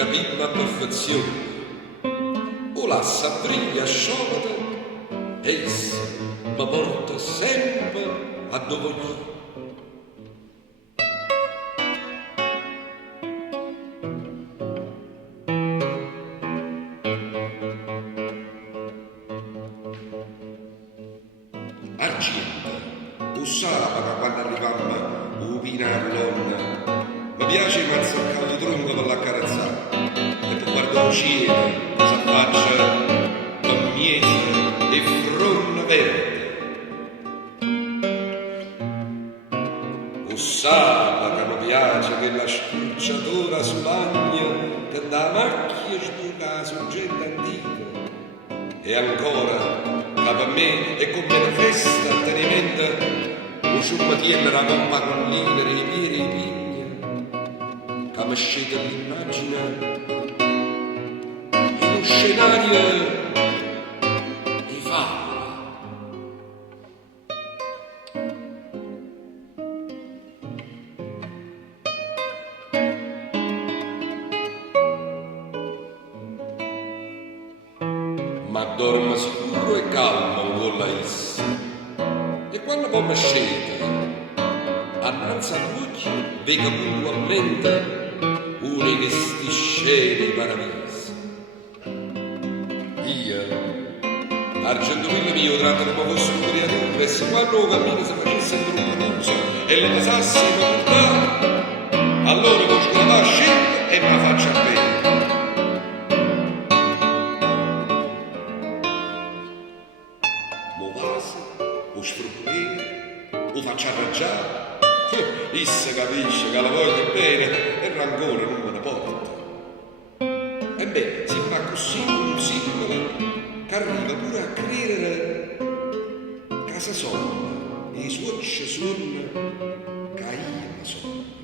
capimmo a perfezione. O la sabriglia sciolta, essa mi porta sempre a dove voglio. Argento, o sabato quando arrivammo a Pinarlonna, mi piace mazzoccare il tronco per l'accarezzare e poi guardo il cielo, si affaccia con miese e fronno verde. O sabato mi piace quella scucciatura sull'agna che da macchia sbuca su gente antica. E ancora, per me è come una festa a tenimento, un ciummatiello la pompa con l'ira e i piedi e i pigni, che mi scende l'immagine in uno scenario di favola. Ma dormo sicuro e calmo con la essa. E quando poi mi scende, annanzi all'occhio, vedo puntualmente una di questi scene paradisi. Io, argentoville mio, trattano come fosse un creatore, e se quando cammino si facesse in truccuzzo e lo pesasse con te, allora lo scravava scendo e me la faccio a bene. O sfruttare, o faccia arrangiare, issa capisce che la voglio bene e il rancore non me ne porta. E beh, si fa così con un simbolo che arriva pure a credere che si sono, e i suocci sono che io sono.